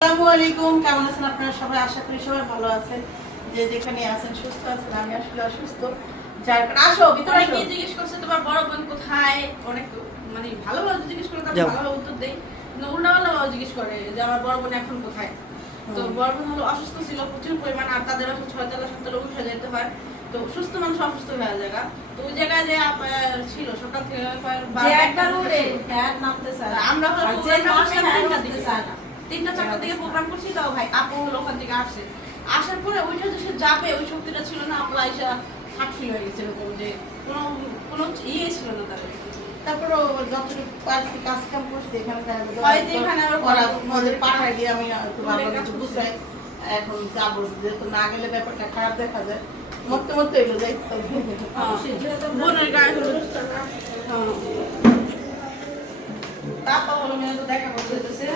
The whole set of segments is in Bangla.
আসসালামু আলাইকুম, কেমন আছেন আপনারা সবাই? আশা করি সবাই ভালো আছেন, যে যেখানে আছেন সুস্থ আছেন। আমি আসলে অসুস্থ, যার আসো ভিতরে আসো। জিজ্ঞেস করছে তোমার বড় বোন কোথায়, অনেক মানে ভালোভাবে জিজ্ঞেস করে তারপর ভালো উত্তর দেই। উল্টাপাল্টা জিজ্ঞেস করে যে আমার বড় বোন এখন কোথায়। তো বড় বোন হলো অসুস্থ ছিল প্রচুর পরিমাণ, আর তাদের 6 তলা 7 তলা উঠে যেতে হয়। তো সুস্থ মানুষ অসুস্থ হয়ে যায়। তো ওই জায়গায় যে ছিল সকাল থেকে আমরা তিনটা চারটার দিকে প্রোগ্রাম করছি। তাও ভাই আপু হলো ওখান থেকে আসছে, আসার পরে ওইটা যে সে যাবে ওই শক্তিটা ছিল না। আপু আইসা হাট ফিল হয়ে গেছে, এরকম যে কোনো কোনো ইয়ে ছিল না তাদের। তারপরে যতটুকু পারছি কাজ কাম করছি এখানে পাঠাই দিয়ে আমি কিছু বুঝাই। এখন যাবো, যেহেতু না গেলে ব্যাপারটা খারাপ দেখা যায়। মরতে মরতে এগুলো যাই বোনের গায়ে হলুদ তারপর হলো মেয়ে তো দেখা করতে যেতেছে।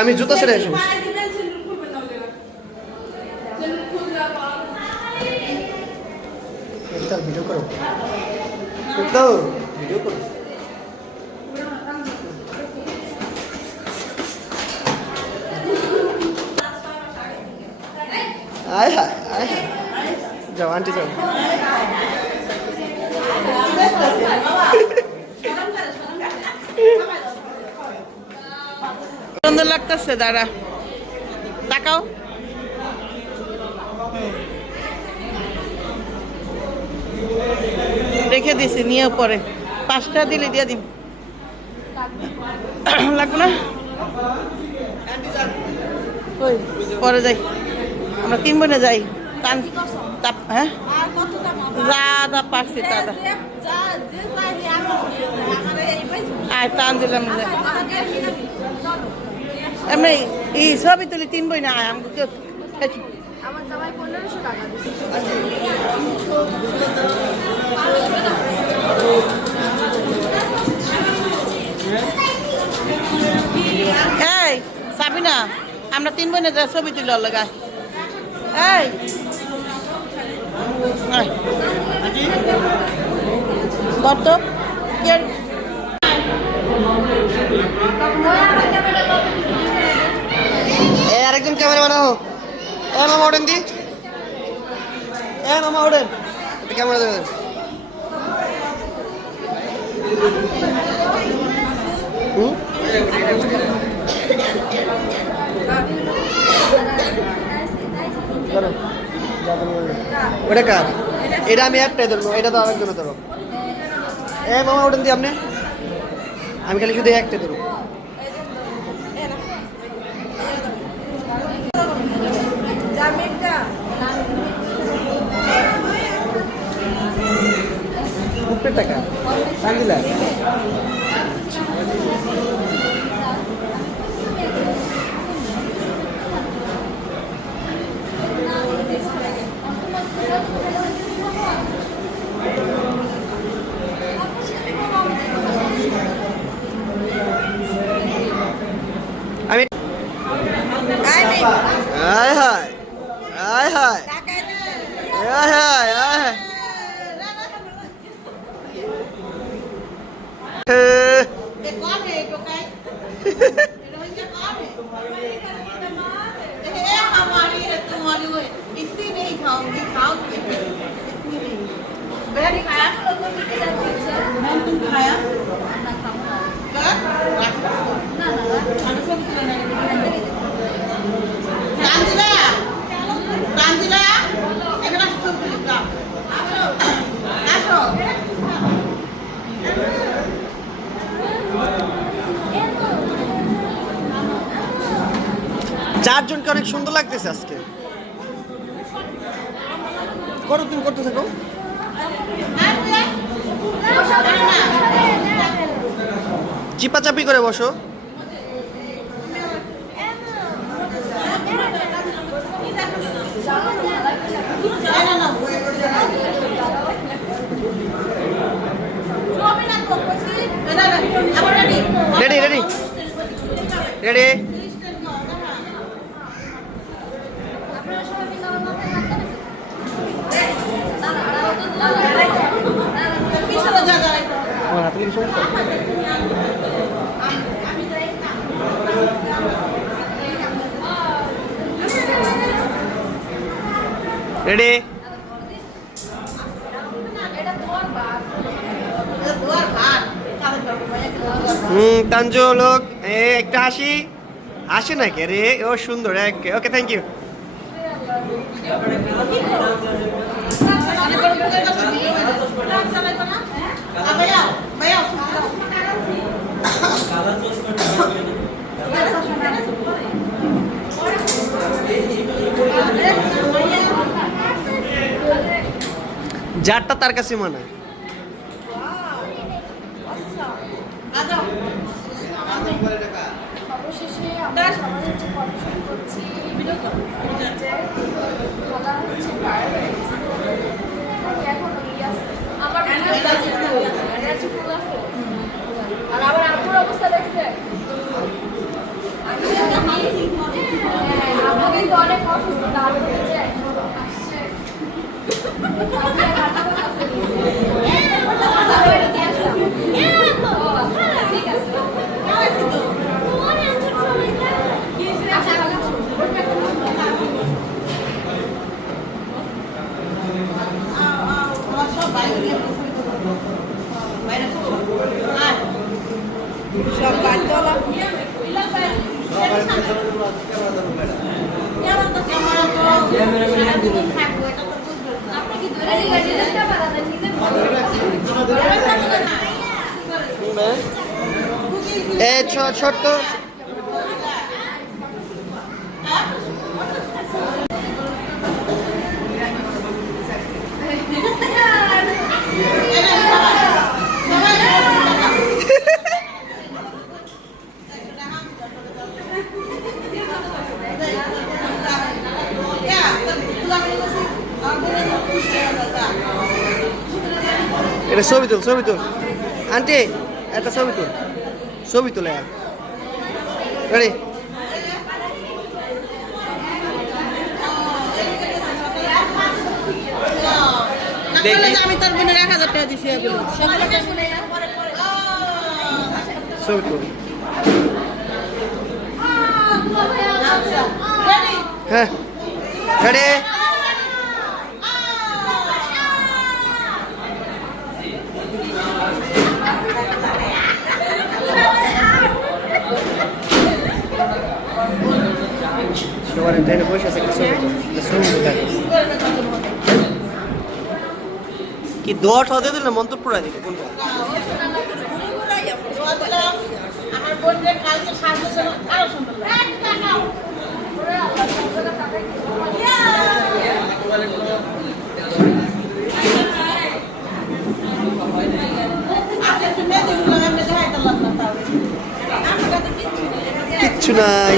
আমি জুতা ছেড়ে আসবো। ভিডিও করো তো, ভিডিও করো। আয় হায় আয় হায়, যাও আন্টি যাও। সুন্দর লাগতেছে, দাঁড়া তাকাও। রেখে দিছি, নিয়ে পরে 5টা দিলে দিয়ে দিন। লাগবে না, ওই পরে যাই, আমরা 3 বোনে যাই। হ্যাঁ যা যা পারছি দাদা, আয় টান দিলাম। এমনি এই সবই তুলি 3 বই না, আমাকে আমার জামাই 1500 টাকা দিয়েছে। এই সাবিনা, আমরা 3 বোনে যা ছবি তুলি লাগাই। এই কত আরেকজন ক্যামেরা বানাও। মামা ওঠেন দি, মামা ওঠেন, ক্যামেরা দেবেন। ওটা কার? এটা আমি একটাই ধরবো, এটা তো আরেকজনে ধরো। মামা ওঠেন দি আপনি, আমি খালি শুধু একটাই ধরবো। উপরে টাকা কান্দিলা আমি আয় হায় আয় হায় আয় হায় আয় হায়। চারজনকে অনেক সুন্দর লাগতেছে আজকে। করো, তুমি করতে থাকো। চিপাচাপি করে বসো। Ready ready ready. আমার হাতে কিছু রেডি দুয়ার ভাত কাদের বাবু ভাই তানজু লোক একটা হাসি হাসি না কে রে ও সুন্দর ওকে থ্যাংক ইউ ভাইয়া ভাইয়া যারটা তার কাছে মানায় অবশেষে আমরা সবার হচ্ছে ফটোশুট করছি গলা হচ্ছে টায়ার্ড হয়ে গেছে। এখন ইয়ে আছে। আমার এনার্জি ফুল আছে। আর আবার আপুর অবস্থা দেখছে আমাকে তো অনেক অসুস্থ দাঁড় হয়েছে আসছে ঠিক আছে সব বাইরে সব বাড়িওয়ালা আপনি কি ধরে নিতে পারেন নিজের ছোট্ট এটা ছবি তুল আন্টি একটা ছবি তুলে রেডি আমি তোর বোনের 1000 টাকা দিছি ছবি তুল হ্যাঁ রেডি সবার ট্রেনে বসে আছে একটা কি দোয়াট হতে দিল না মন্তব্য দিল কোনটা আমার বোনের কালকে সাজতে ছিল আরো সুন্দর কিচ্ছু নাই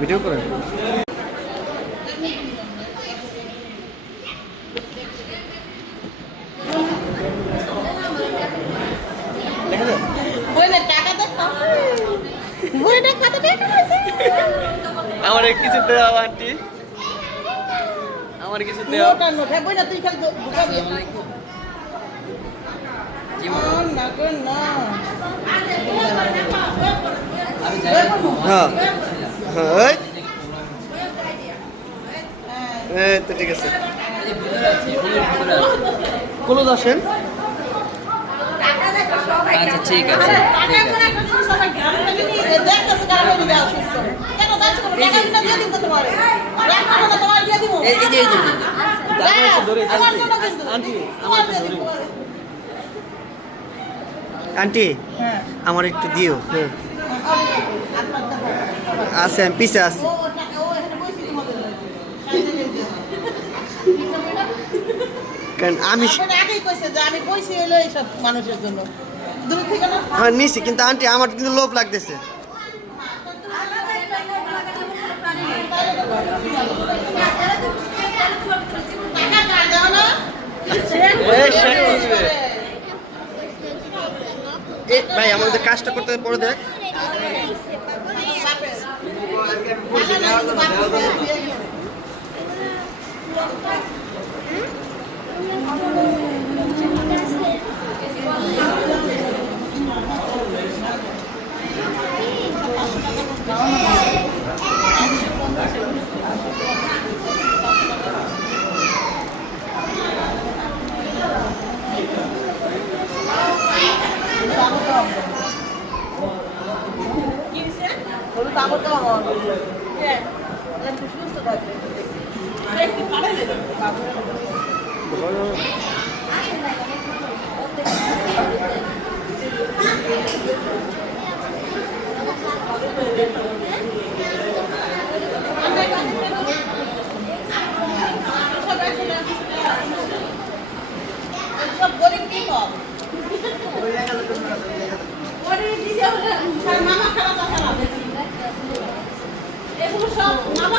ভিডিও করেন আমার কিছু দেওয়া আন্টি আমার কিছু দেওয়া তুই খালি ঢুকাবি হ্যাঁ হ্যাঁ এই তো ঠিক আছে ক্লোজ আসেন আচ্ছা ঠিক আছে আন্টি আমার একটু দিও আছে আমি পিছে আছি কারণ আমি আপনি আগেই কইছে যে আমি কইছি হইলো এইসব মানুষের জন্য দূর থেকে না হ্যাঁ নিছি, কিন্তু আন্টি আমার কিন্তু লোভ লাগতেছে। টাকা কার দাও না ভাই আমাদের কাজটা করতে পরে দেখ। হলুদ আবার দাও আমার একটু সুস্থ থাকে একটু পাড়াই দে সব গরিব কি কম মামা খারাপ খারাপ এগুলো সব মামা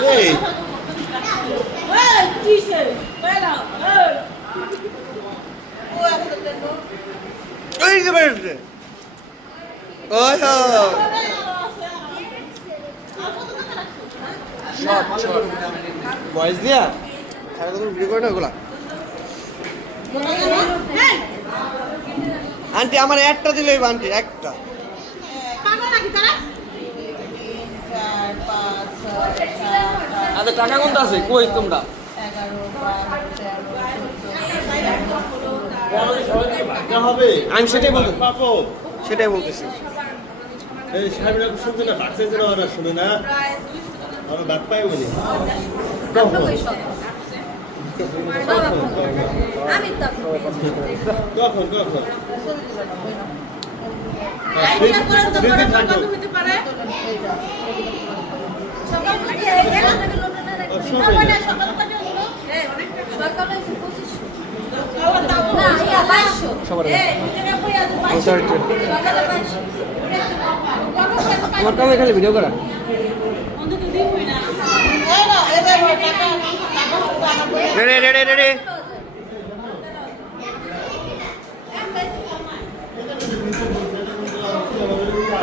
ওই যে বেরোচ্ছে ওই ভয়েস দিয়া সারা তুমি ভিডিও করে না ওগুলা। আন্টি আমার একটা দিলেই আন্টি একটা। আচ্ছা টাকা কোনটা আছে কই তোমরা? আমি সেটাই বলতেছি। এই সাহেবরা শুনছে না, ভাগ চাইছে না, ওরা শুনে না, আমরা ভাগ পাই বলি। আমি তো কখন কখন হতে পারে সকাল থেকে এখান থেকে লোটা না রাখি সবাই না। সকাল হইছে 2500 না ইয়া 2200 সবার সকালে 2200 আমার কামে খালি ভিডিও করা। রেডি রেডি রেডি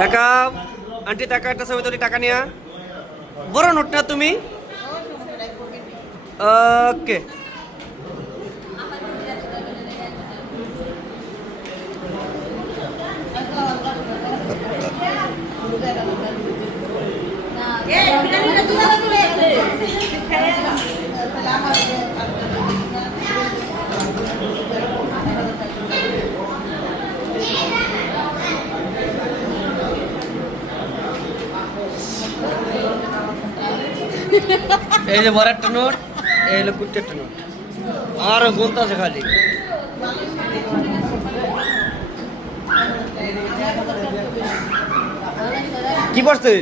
টাকা আন্টি টাকা একটা ছবি তুলি টাকা নিয়া বড় নোট না তুমি ওকে এই যে বড় একটা নোট এই হলো কুট্টি একটা নোট আর গুনতে আছে খালি কি করছে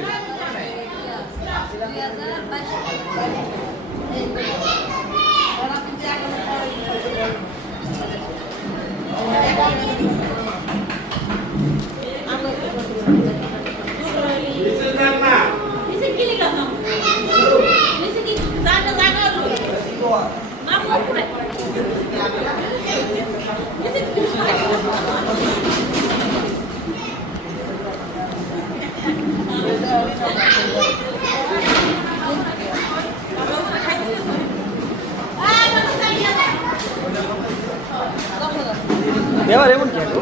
এবার এমন কি হলো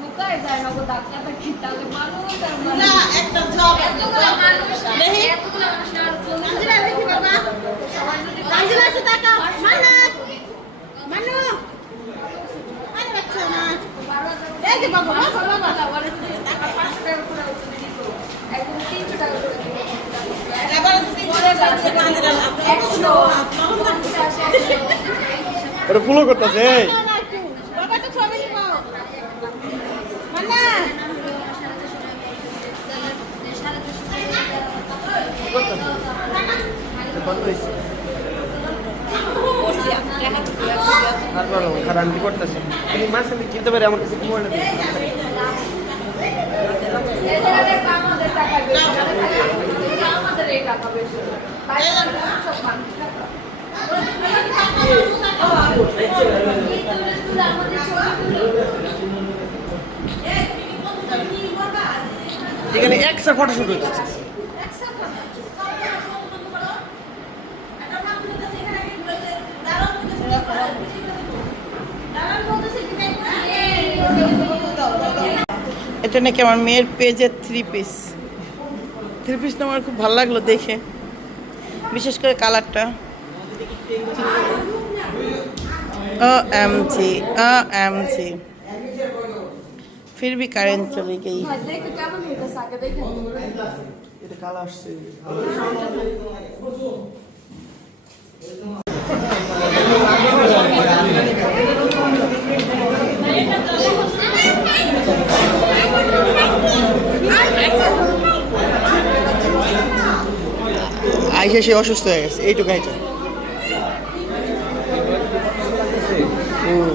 ঢুকায় যায় না গো ডাক্তার কি তাহলে মানুষ আর না একটা জব এতগুলো মানুষ এতগুলো মানুষ না আর আঞ্জলা দেখি বাবা সবাই যদি আঞ্জলা আছে টাকা মানা মানো আরে বাচ্চা না এই যে বাবা বাবা টাকা 500 টাকা করে উঠে দিত একদম 300 টাকা করে দিত এবার যদি বলে যাচ্ছে আঞ্জলা ওটা ফুলো করতেছে বাবা তো ছবি করতেছে বন্ধ হয়েছে তারপর খারাপ আমি করতেছে কিন্তু মাঝখানে খেতে পারে আমার কাছে কি মনে নেই এই জায়গায় দেখবা আমাদের টাকা বেশি, আমাদের এই টাকা বেশি। বাইরে সব মানুষ টাকা। এখানে একশো ফটোশুট হচ্ছে এটা নাকি আমার মেয়ের পেজের 3 পিস আমার খুব ভালো লাগলো দেখে, বিশেষ করে কালারটা। OMG फिर भी करेंट चली गई। দেখে কেমন হইতেছে আগে দেখে এটা কালো আসছে আইসা সে অসুস্থ হয়ে গেছে এইটুকু আইটা হুম